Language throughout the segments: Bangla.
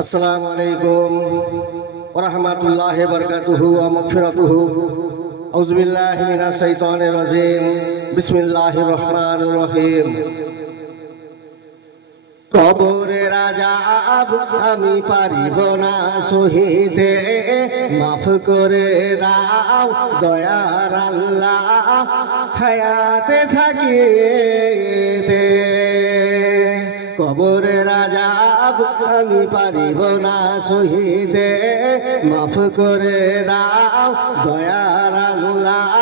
আসসালামু আলাইকুম ওয়া রাহমাতুল্লাহি ওয়া বারাকাতুহু ওয়া মাগফিরাতুহু। আউযু বিল্লাহি মিনাশ শাইতানির রাজীম। বিসমিল্লাহির রহমানির রহিম। কবরের আযাব আমি পারিব না সহিতে, মাফ করে দাও দয়ার আল্লাহ হায়াতে থাকিতে। কবরের আযাব আমি পারিব না সহিতে, মাফ করে দাও দয়ার আল্লাহ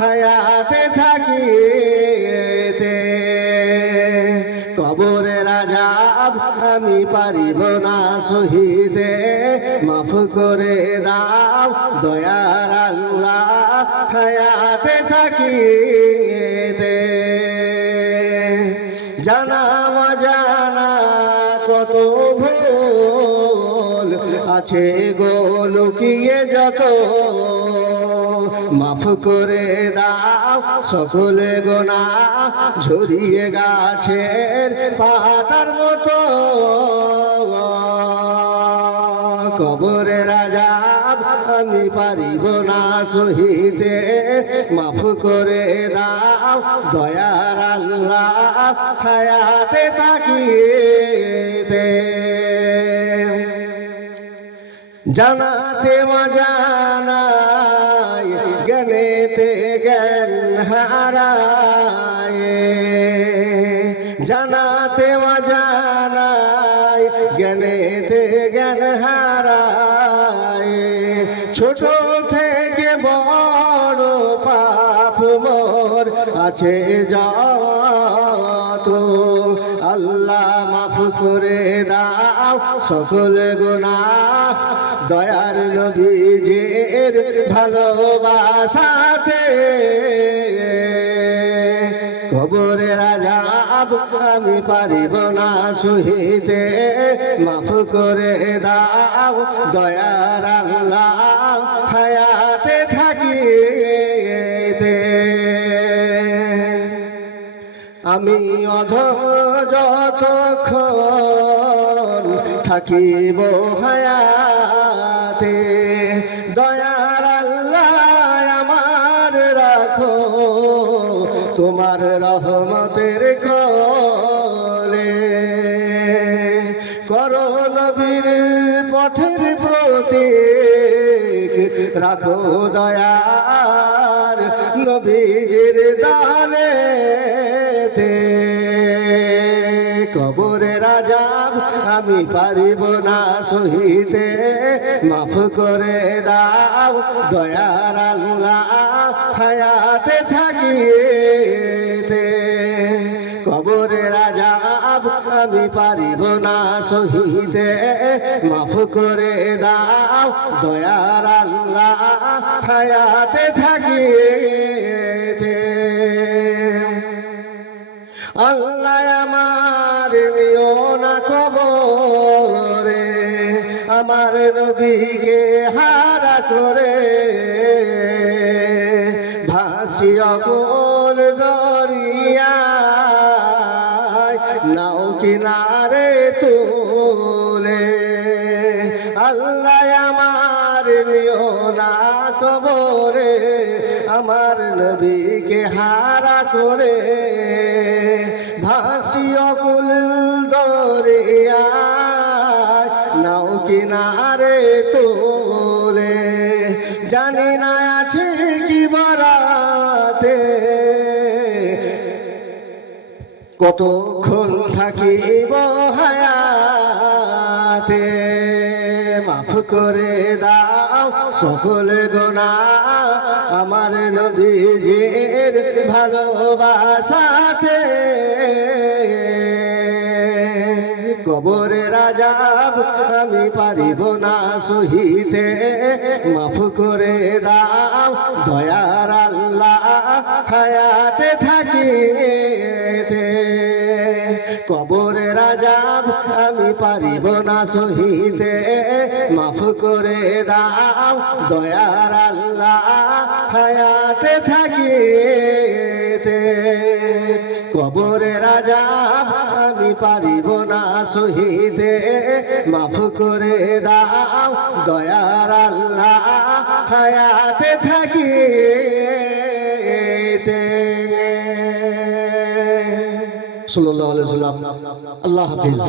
হায়াতে থাকিতে। কবরের আযাব আমি পারিব না সহিতে, মাফ করে দাও দয়ার আল্লাহ হায়াতে থাকিতে। জানা অজানা কত ভুল আছে গো লুকিয়ে যত, মাফ করে দাও সকলে গুনাহ ঝরিয়ে গাছের পাতার মতো। কবরের আযাব আমি পারিব না সহিতে, মাফ করে দাও দয়ার আল্লাহ হায়াতে থাকিতে। জানাতে অজানায় জ্ঞানেতে জ্ঞান হারায়, জানাতে অজানায় জ্ঞানেতে জ্ঞান হারায়। ছোট থেকে বড় পাপ মোর আছে যত, আল্লাহ মাফ করে দাও সকল গুনাহ দয়ার নবীজির ভালোবাসাতে। কবরের আযাব আমি পারিব না সহিতে, মাফ করে দাও দয়ার আল্লাহ হায়াতে থাকিতে। আমি অধম যতক্ষণ থাকিব হায়াতে, দয়ার আল্লাহ আমার রাখো তোমার রহমতের কোলে। করো নবীর পথের প্রতীক রাখো দয়ার নবীজির দানেতে। কবরের আযাব আমি পারিব না সহিতে, মাফ করে দাও দয়ার আল্লাহ হায়াতে থাকিতে। কবরের আযাব আমি পারিব না সহিতে, মাফ করে দাও দয়ার আল্লাহ হায়াতে থাকিতে। আল্লাহ আমার নিও না কবরে, আমার নবীকে হারা করে। ভাসি অকুল দরিয়ায় নাও কিনারে তুলে। আল্লাহ আমার নিও না কবরে, আমার নবীকে হারা করে। ভাসি অকুল দরিয়ায় নাও কিনারে তোলে। জানি না আছে কি বরাতে, কতক্ষণ থাকিব হায়াতে। মাফ করে দাও সকল গুনাহ আমার নবীজির ভালোবাসাতে। কবরের আযাব আমি পারিব না সহিতে, মাফ করে দাও দয়ার আল্লাহ হায়াতে থাকিতে। কবরের আযাব আমি পারিব না সহিতে, মাফ করে দাও দয়ার আল্লাহ হায়াতে থাকিতে। কবরের আযাব আমি পারিব না সহিতে, মাফ করে দাও দয়ার আল্লাহ হায়াতে থাকিতে। সাল্লাল্লাহু আলাইহি ওয়াসাল্লাম। আল্লাহ হাফেজ।